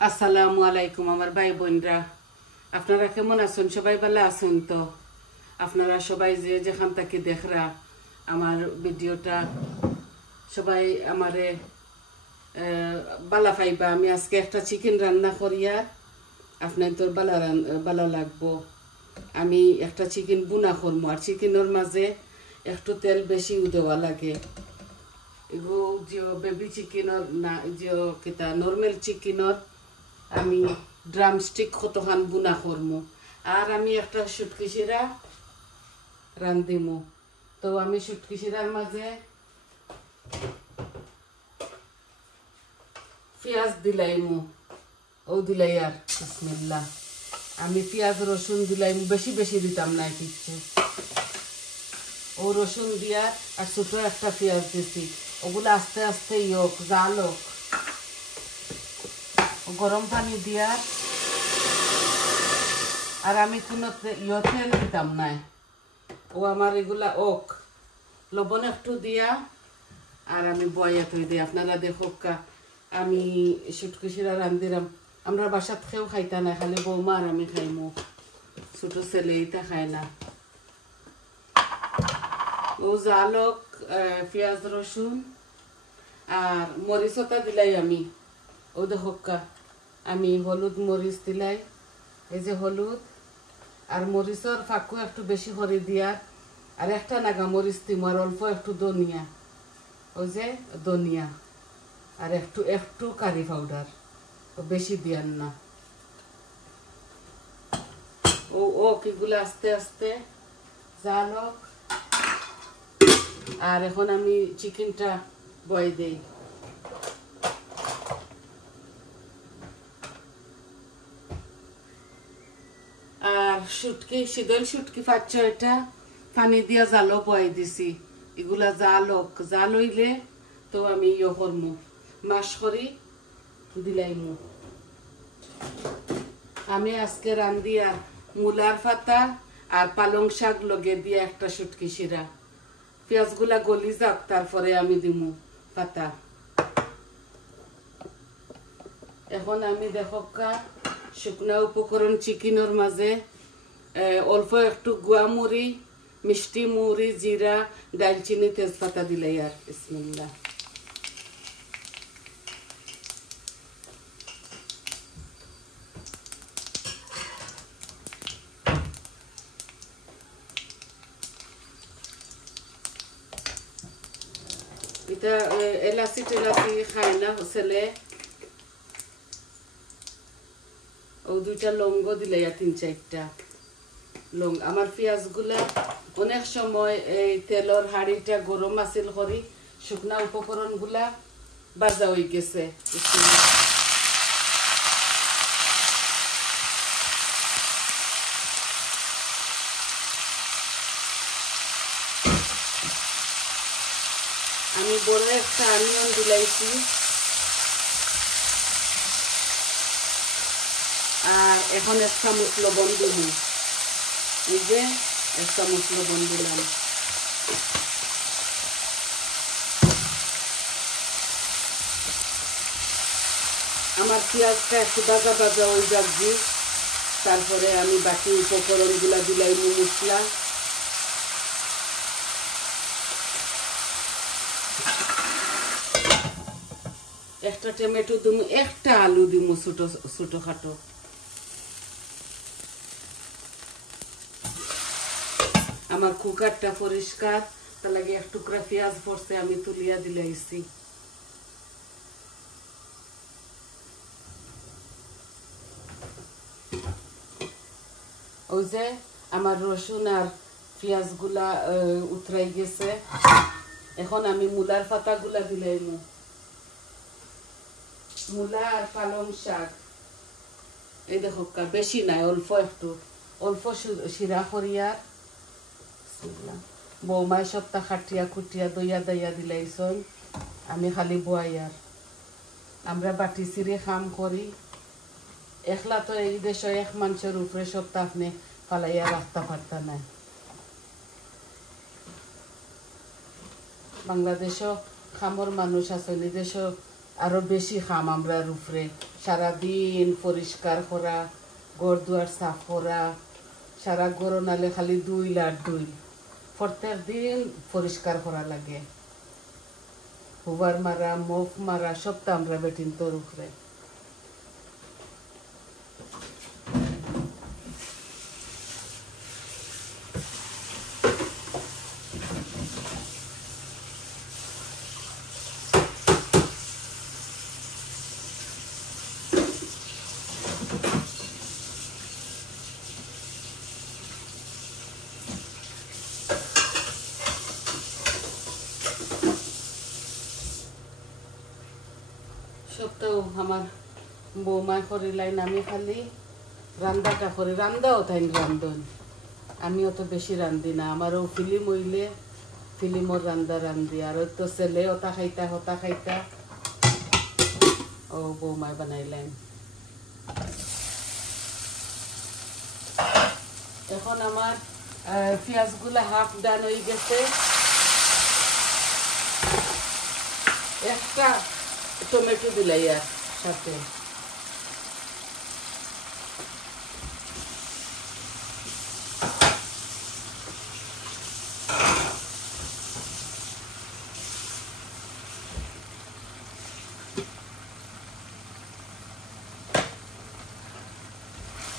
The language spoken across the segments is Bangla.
আসসালামু আলাইকুম আমার ভাই বোনরা, আপনারা কেমন আছেন? সবাই ভালো আছেন তো? আপনারা সবাই যে যেখান থেকে দেখরা আমার ভিডিওটা সবাই আমারে বালা পাইবা। আমি আজকে একটা চিকেন রান্না করিয়া আপনার তোর বালা লাগবো। আমি একটা চিকেন বুনা করবো, আর চিকেনের মাঝে একটু তেল বেশি দেওয়া লাগে। এগো যে বেবি চিকেনের না, যে কিতা নর্মাল চিকেনের আমি ড্রামস্টিক কতখান বুনা করমু, আর আমি একটা শুটকি শিরা রান্ধিমু। তো আমি শুটকি শিরার মাঝে পেঁয়াজ দিলাইমু, ও দিলাই আর বিসমিল্লাহ। আমি পেঁয়াজ রসুন দিলাইমু, বেশি বেশি দিতাম না কিচ্ছু। ও রসুন দিয়া আর ছোটো একটা পেঁয়াজ দিছি, ওগুলো আস্তে আস্তে জাল হোক। গরম পানি দিয়া আর আমি কোনো তেল দিতাম না। ও আমার এগুলা লবণ একটু দিয়া আর আমি বয়া তৈ দিই। আপনারা দেখুক আমি শুটকি শিরা রান্ধিলাম। আমরা বাসাত খেয়েও খাইতা না, খালি বৌমা আর আমি খাইমু, ছোটো ছেলে এইটা খায় না। ও জালক পেঁয়াজ রসুন আর মরিচটা দিলাই আমি। ও দেখুক আমি হলুদ মরিচ দিলাই, এই যে হলুদ আর মরিচর ফাঁকু একটু বেশি করে দিয়া আর একটা নাগা মরিচ দিম, আর অল্প একটু ধনিয়া, ওই যে ধনিয়া আর একটু একটু কারি পাউডার, বেশি দিয়ান না। ও কিগুলো আস্তে আস্তে জাল হোক। আর এখন আমি চিকেনটা বয় দেই। আর শীতল শুটকি 5-6টা পানি দিয়া জালও বয় দিছি। এগুলা জাল হইলে তো আমি করমু, মাস করি দিলাইমু। আমি আজকে রান্ধি আর মূলার পাতা আর পালং শাক লগে দিয়ে একটা শুটকি শিরা। পেঁয়াজগুলা গলি যাক, তারপরে আমি দিমু পাতা। এখন আমি দেখা শুকনা উপকরণ চিকেনের মাঝে অল্প একটু গুয়া মুড়ি, মিষ্টি মুড়ি, জিরা, দালচিনি, তেজপাতা দিলাই আর বিসমিল্লাহ। এটা এলাচি টেলাচি খায় না ছেলে। ও 2টা লঙ্গ দিলে 3-4টা লং। আমার পেঁয়াজগুলা অনেক সময় এই তেলর হাঁড়িটা গরম আছিল করি শুকনা উপকরণগুলা বাজা হয়ে গেছে। আমি বড় একটা অনিয়ন দিলাইছি আর এখন 1 চামচ লবণ দিব। এই যে 1 চামচ লবণ দিলাম। আমার পেঁয়াজটা একটু ভাজা ভাজা হয়ে যাচ্ছি, তারপরে আমি বাকি উপকরণগুলা দিলাই, মশলা। একটা টমেটো দিমু, একটা আলু দিমু ছোটো ছোটো খাটো। আমার কুকারটা পরিষ্কার, তার লাগে এক টুকরা পেঁয়াজ পড়ছে, আমি তুলিয়া দিলাইছি। ওই যে আমার রসুন আর পেঁয়াজগুলা উতরাই গেছে। এখন আমি মূলার পাতাগুলা দিলাইমু। মূলা আর পালং শাক, এই দেখো বেশি নাই, অল্প শিরা করিয়ার বৌমাই সপ্তাহ খাটিয়া খুটিয়া দইয়া দইয়া দিলাইছন, আমি খালি বয়ার। আমরা বাটি চিরে খাম করি, একলা তো এই দেশ এক মানুষের উপরে সপ্তাহ আপনি পালাইয়া রাখতে পারতা নাই। বাংলাদেশও খামর মানুষ আছে, এই দেশও আরো বেশি খাম আমরা উপরে সারাদিন পরিষ্কার করা, ঘর দুয়ার সাফ করা, সারা গরম নালে খালি দুইল আর দুইল, প্রত্যেক দিন পরিষ্কার করা লাগে। হুবার মারা, মফ মারা, সব তো আমরা বেটিন তোর উপরে। সব তো আমার বৌমা করিলাই, আমি খালি রান্দাটা করি। রান্দাও তাই রান্ধন, আমি অত বেশি রান্ধি না। আমারও ফিল্ম হইলে ফিল্মর রান্দা রান্ধি, আর ওই তো ছেলে ওটা খাইতা হতা খাইতা ও বৌমায় বানাইলেন। এখন আমার পেঁয়াজগুলা হাফ ডান হয়ে গেছে। একটা টমেটো দিলাই আর সাথে।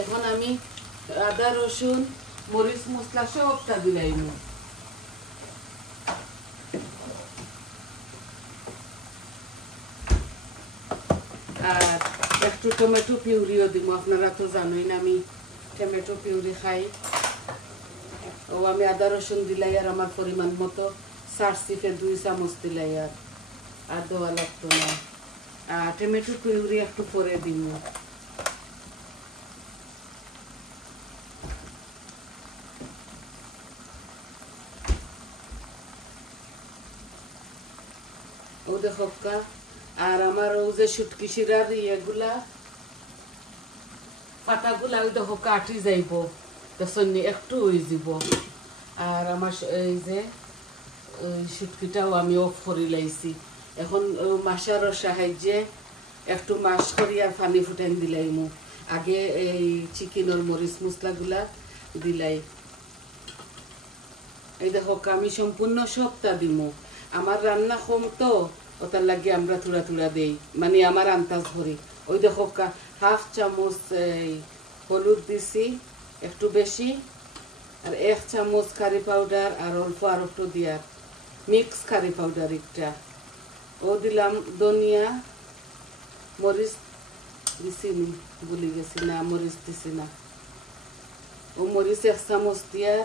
এখন আমি আদা রসুন মরিচ মশলা সবটা দিলাই। আর একটু টমেটো পিউরিও দিব, আপনারা তো জানোই না আমি টমেটো পিউরি খাই। ও আমি আদা রসুন দিলাই আর আমার পরিমাণ মতো সারসিফে 2 চামচ দিলাই, আর দেওয়া লাগতো না। আর টমেটো পিউরি একটু পরে দিব। ও দেখো, আর আমার ও যে শুটকি শিরার ইয়েগুলা পাতাগুলা ওই দেখো কাটি যাইব, সন্নি একটু হয়ে যাব। আর আমার এই যে শুটকিটাও আমি অফ করে লাইছি। এখন মাছের সাহায্যে একটু মাছ করি আর পানি ফুটাই দিলাইমু। আগে এই চিকেনের মরিচ মশলাগুলা দিলাই। এই দেখো আমি সম্পূর্ণ সবটা দিমু। আমার রান্না কম তো ওটার লাগে আমরা থোড়া থোড়া দেই, মানে আমার আন্দাজ করি। ওই দেখো হাফ চামচ হলুদ দিছি একটু বেশি, আর 1 চামচ কারি পাউডার, আর অল্প আর একটু দিয়ার মিক্স কারি পাউডার একটা। ও দিলাম ধনিয়া, মরিচ দিছি নি, ভুলে গেছি না, মরিচ দিছি না। ও মরিচ 1 চামচ দিয়ার,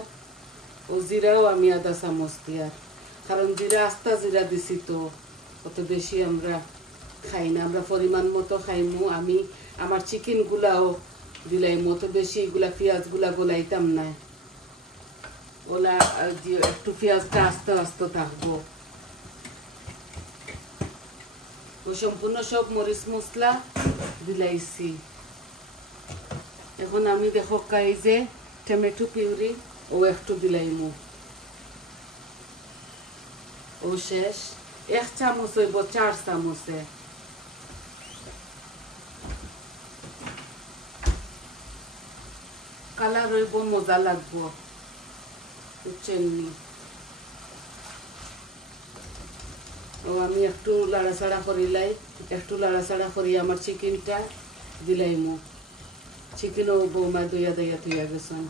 ও জিরাও আমি আধা চামচ দিয়ার। কারণ জিরা আস্তা জিরা দিছি তো অত বেশি আমরা খাই না, আমরা পরিমাণ মতো খাইমু। আমি আমার চিকেন গুলাও দিলাইমু, অত বেশি এগুলা পেঁয়াজ গুলা গোলাইতাম না। ওলা একটু পেঁয়াজটা আস্তে আস্তে থাকবো। ও সম্পূর্ণ সব মরিচ মশলা দিলাইছি। এখন আমি দেখো এই যে টমেটো পিউরি ও একটু দিলাইমু। ও শেষ, 1 চামচ হইব 4 চামচে। কালার হইব, মজা লাগবো, বুঝছেন নি? ও আমি একটু লাড়াচাড়া করিলাই, একটু লাড়াচাড়া করি আমার চিকেনটা দিলাইমু। চিকেনও বৌমা দইয়া দইয়া তুইয়া গেছেন।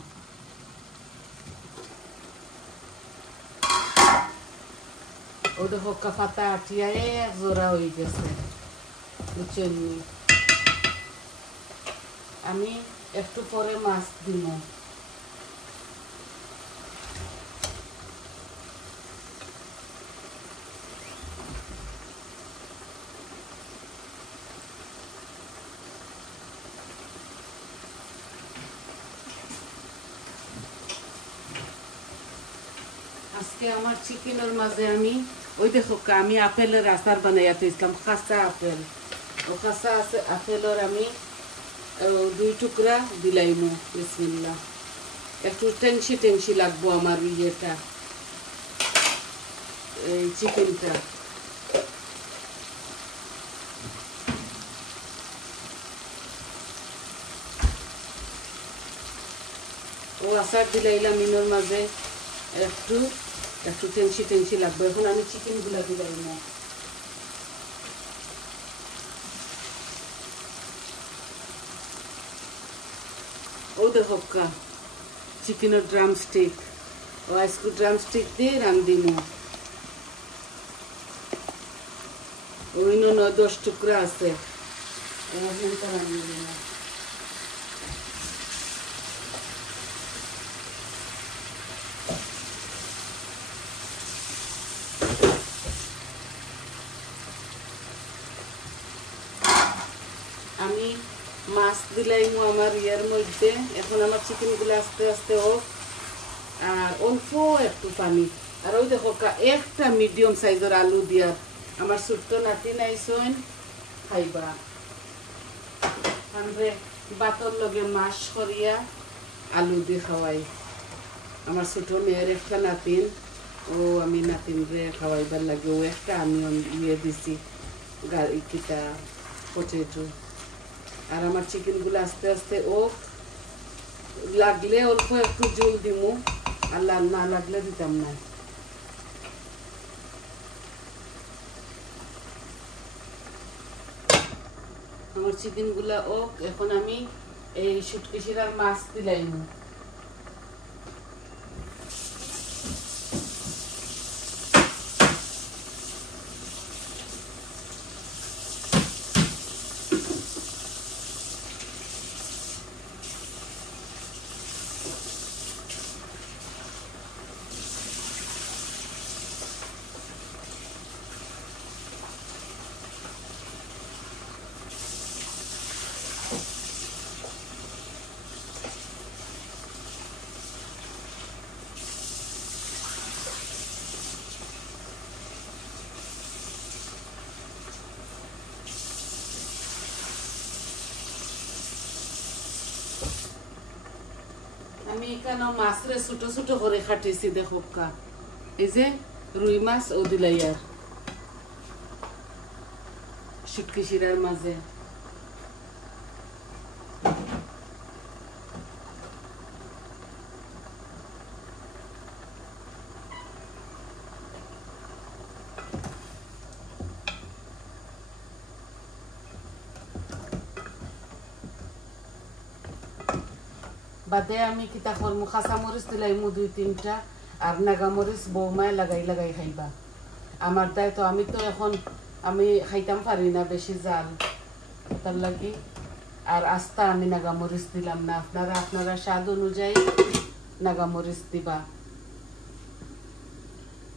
ও দেখো পাতা আটিয়া এক জোড়া হয়ে গেছে, বুঝছেন নি? আমি একটু পরে মাছ দিব। আজকে আমার চিকেনের মাঝে আমি ওই দেখো আমি আপেলের আচার বানাইয়া দিয়েছিলাম, কাঁচা আপেল। ও কাঁচা আপেলের আমি 2 টুকরা দিলাইমু। বিসমিল্লাহ। একটু টেংসি টেংসি লাগবো আমার ইয়েটা, এই চিকেনটা। ও আচার দিলাইলাম ইনোর মাঝে একটু একটু টেংসি টেংসি লাগবে। এখন আমি চিকেনগুলা দিলাই না। ও দেখো চিকেনের ড্রাম স্টিক ও আজকে ড্রাম স্টিক দিয়ে রান্ধিমু। ওই 9-10 টুকরা আছে। আমি মাছ দিলাইমু আমার ইয়ার মধ্যে। এখন আমার চিকেনগুলো আস্তে আস্তে হোক আর অল্প একটু পানি। আর ওই দেখো একটা মিডিয়াম সাইজের আলু দিয়া আমার ছোট্ট নাতি নাইছেন খাইবা। আমরা বাতর লগে মাছ করিয়া আলু দিয়ে খাওয়াই। আমার ছোট মেয়ের একটা নাতিন, ও আমি নাতিন রে খাওয়াইবার লাগে। ও একটা আমি ইয়ে দিছি কিটা পটেটো। আর আমার চিকেনগুলো আস্তে আস্তে ও লাগলে অল্প একটু জল দিমু, আর না লাগলে দিতাম না। আমার চিকেনগুলা ও এখন আমি এই শুটকি শিরার মাছ দিলাইমু। আমি এখানে মাছরে ছোট ছোট করে কাটিছি। দেখো এই যে রুই মাছ ও দিলাই আর শুটকি শিরার মাঝে। বাদে আমি কিতা করমু, কাঁচামরিচ দিলাইমু 2-3টা, আর নাগামরিচ বৌমায় লাগাই লাগাই খাইবা। আমার দায় তো আমি তো এখন আমি খাইতাম পারি না বেশি জাল, তার লাগি আর আস্তা আমি নাগামরিচ দিলাম না। আপনারা স্বাদ অনুযায়ী নাগামরিচ দিবা।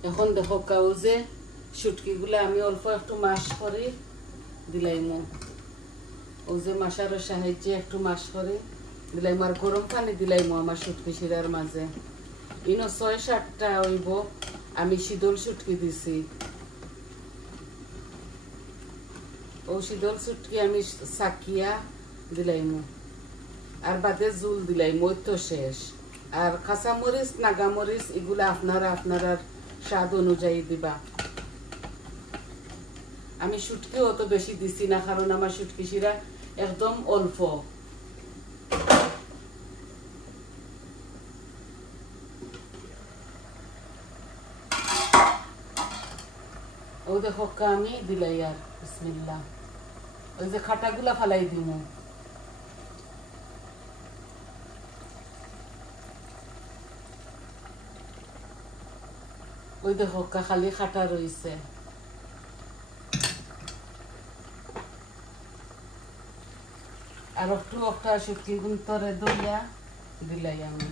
এখন দেখো কাউ যে শুটকিগুলো আমি অল্প একটু মাশ করে দিলাইমু। ও যে মাশার সাহায্যে একটু মাশ করে দিলাইমু, আর গরম পানি দিলাইমু আমার শুটকি শিরার মাঝে। ইনো 6-7টা হইব আমি শীতল শুটকি দিছি। ও শীতল শুটকি আমি সাকিয়া দিলাইমু, আর বাদে জুল দিলাইমু, ওই তো শেষ। আর কাঁচামরিচ নাগামরিচ এগুলা আপনারা স্বাদ অনুযায়ী দিবা। আমি শুটকি অত বেশি দিছি না, কারণ আমার শুটকি শিরা একদম অল্প। ও দেখো আমি দিলাই আর বিসমিল্লাহ। ওই যে খাটাগুলা ফালাই দিমু। ওই দেখো খালি খাটা রয়েছে। আর একটু একটা শুটকি গুন্তরে দইয়া দিলাই আমি।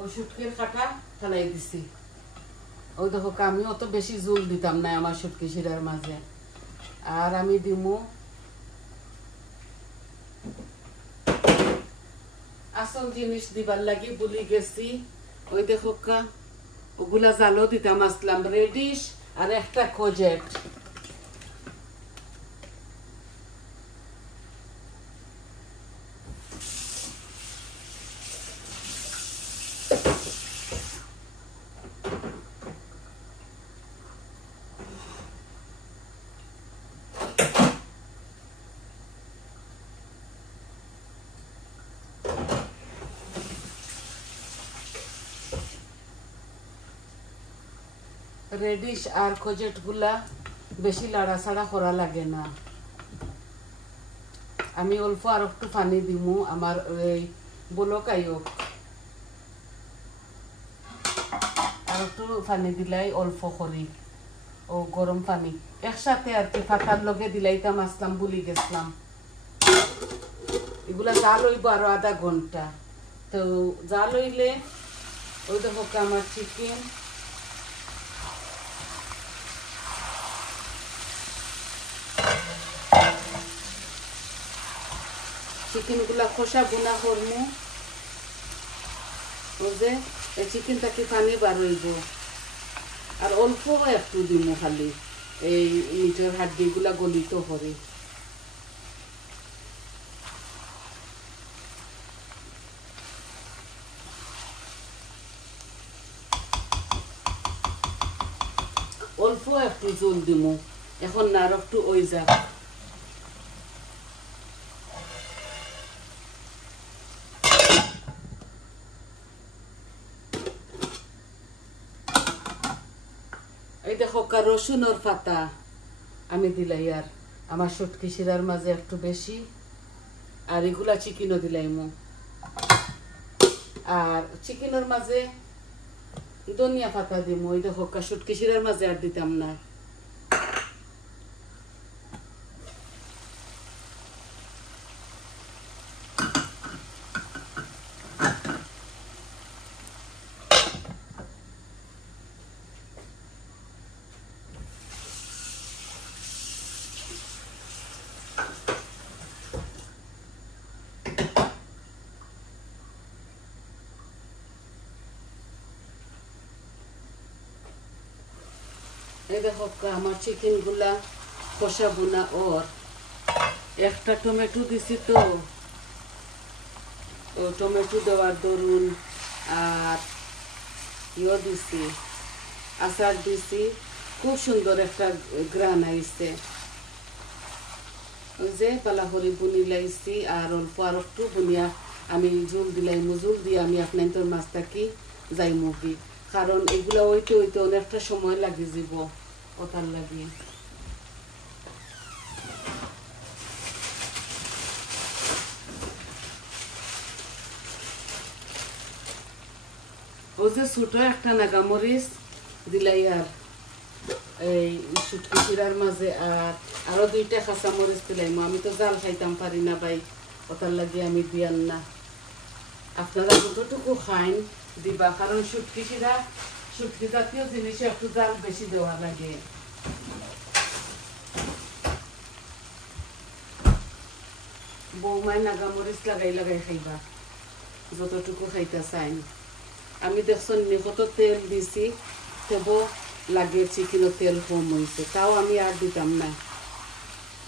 ওই শুটকির কাটা ফেলাই দিছি। ওই দেখো আমি অত বেশি জোল দিতাম না আমার শুটকি শিরার মাঝে। আর আমি দিমু আসল জিনিস দিবার লাগি ভুলি গেছি। ওই দেখো ওগুলা জালও দিতাম আসলাম, রেডিশ আর একটা কোজেট। রেডিশ আর খোজেটগুলা বেশি লাড়াছাড়া করা লাগে না। আমি অল্প আর একটু পানি দিমু আমার এই বলক আইও, আর একটু পানি দিলাই অল্প করি ও গরম পানি একসাথে আর কি পাতার লগে দিলাইতাম আসলাম ভুলি গেছিলাম। এগুলা জাল হইব আরো আধা ঘন্টা। তো জাল হইলে ওই দেখো আমার চিকেন গুলা খোসা বুনা করমু। ও যে চিকেন থাকি পানি বার হইব আর অল্প একটু দিমু খালি এই মিটের হাড্ডি গুলা গলিত করে। অল্প একটু জল দিমু এখন না আর একটু ওই যাক। এই দেখো রসুনের পাতা আমি দিলাই আর আমার শুটকি শিরার মাঝে একটু বেশি, আর এগুলা চিকেনও দিলাইমু। আর চিকেনের মাঝে ধনিয়া পাতা দিমু। এই দেখো শুটকি শিরার মাঝে আর দিতাম না। এই দেখো আমার চিকেন গুলা কষা বোনা ওর একটা টমেটো দিছি। তো টমেটো দেওয়ার দরুন আর ইয়ে দিছি আচার দিছি, খুব সুন্দর একটা গ্রান আইছে। ওই যে পালাহরি বুনি লাইছি আর অল্প আর একটু বুনিয়া আমি জুল দিলাইমু। জুল দিয়ে আমি আপনার তোর মাছটা কি যাইমু কি, কারণ এগুলা ওইতে ওইতে অনেকটা সময় লাগে যাব ওটার লাগে। ও যে ছোট একটা নাগামরিচ দিলাই আর এই শুটকি শিরার মাঝে আর আরো দুইটা কাঁচা মরিচ দিলাইমু। আমি তো জাল খাইতাম পারি না ভাই, ওটার লাগে আমি দিয়ান না। আপনারা যতটুকু খাইন দিবা, কারণ শুটকি শিরা শুটকি জাতীয় জিনিসে একটু জাল বেশি দেওয়া লাগে। বৌমায় নাগামরিচ লাগাই লাগাই খাইবা যতটুকু খাইতে চাইন। আমি দেখছেন কত তেল দিছি, তবু লাগে চিকেনের তেল কম হয়েছে, তাও আমি আর দিতাম না।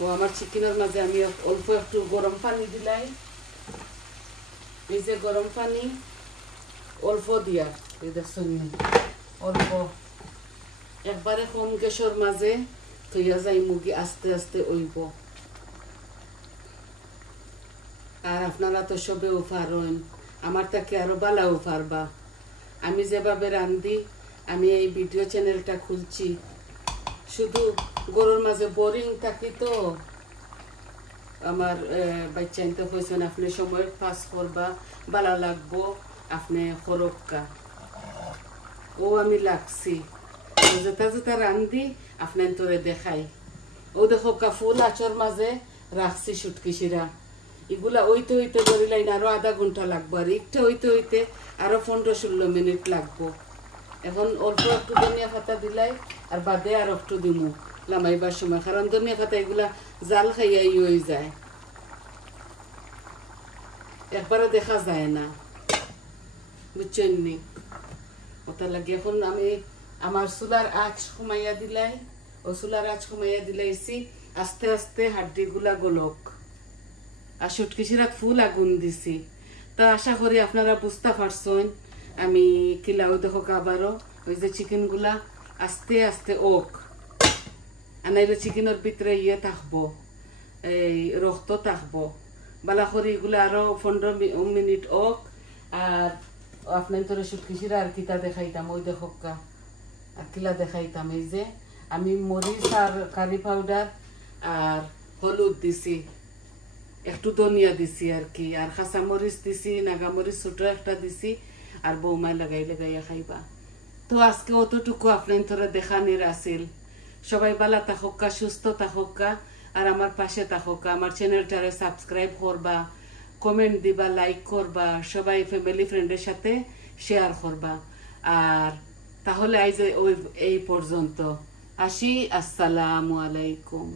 ও আমার চিকেনের মাঝে আমি অল্প একটু গরম পানি দিলাই। এই যে গরম পানি অল্প দিয়া এই দেখছেন অল্প একবারে কম গ্যাসের মাঝে থইয়া যাই মুগি আস্তে আস্তে ওইব। আর আপনারা তো সবেও পারেন, আমার তাকে আরো বালাও পারবা। আমি যেভাবে রান্ধি, আমি এই ভিডিও চ্যানেলটা খুলছি শুধু গরুর মাঝে বোরিং থাকি। তো আমার বাচ্চা তো হয়েছেন আপনি সময় পাস করবা, বালা লাগবো আপনি খরক্কা ও আমি লাগছি যেটা যেটা রান্ধি আপনার তোরে দেখাই। ও দেখো ফুল আচর মাঝে রাখছি শুটকি শিরা। এগুলা ওইতে ওইতে ধরিলাই না আরো আধা ঘন্টা লাগবো, আর একটা ওইতে ওইতে আরো 15-16 মিনিট লাগবো। এখন অল্প একটু ধনিয়া পাতা দিলাই আর বাদে আর একটু দিমু লামাইবার সময়, কারণ ধনিয়া পাতা এগুলা জাল খাইয়াই হয়ে যায়, একবারে দেখা যায় না, বুঝছেন নি? ওটা লাগে এখন আমি আমার চুলার আঁচ কমাইয়া দিলাই। ও চুলার আঁচ কমাইয়া দিলাইছি, আস্তে আস্তে হাড্ডি গুলা গলক। আর শুটকি শিরাত ফুল আগুন দিছি। তো আশা করি আপনারা বুঝতে পারছেন আমি কিলাও দেখো আবারও ওই যে চিকেন গুলা আস্তে আস্তে ওক, আনাইলে চিকেনের ভিতরে ইয়ে থাকবো, এই রক্ত থাকবো। বালা করি এগুলা আরো 15 মিনিট ওক। আর আপনার তোর শুটকি শিরা আর কিতা দেখাইতাম ওই দেখো আর কিলা দেখাইতাম এই যে আমি মরিচ আর কারি পাউডার আর হলুদ দিছি, একটু ধনিয়া দিছি আর কি, আর কাঁচা মরিচ দিছি, নাগা মরিচ ছোট একটা দিছি, আর বৌমায় লাগাইয়া খাইবা। তো আজকে অতটুকু আপনার তোরা দেখানির আসিল। সবাই ভালো থাকুকা, সুস্থ থাকুকা, আর আমার পাশে থাকুকা। আমার চ্যানেলটারে সাবস্ক্রাইব করবা, কমেন্ট দিবা, লাইক করবা, সবাই ফ্যামিলি ফ্রেন্ডের সাথে শেয়ার করবা। আর তাহলে এই পর্যন্ত আসি। আসসালামু আলাইকুম।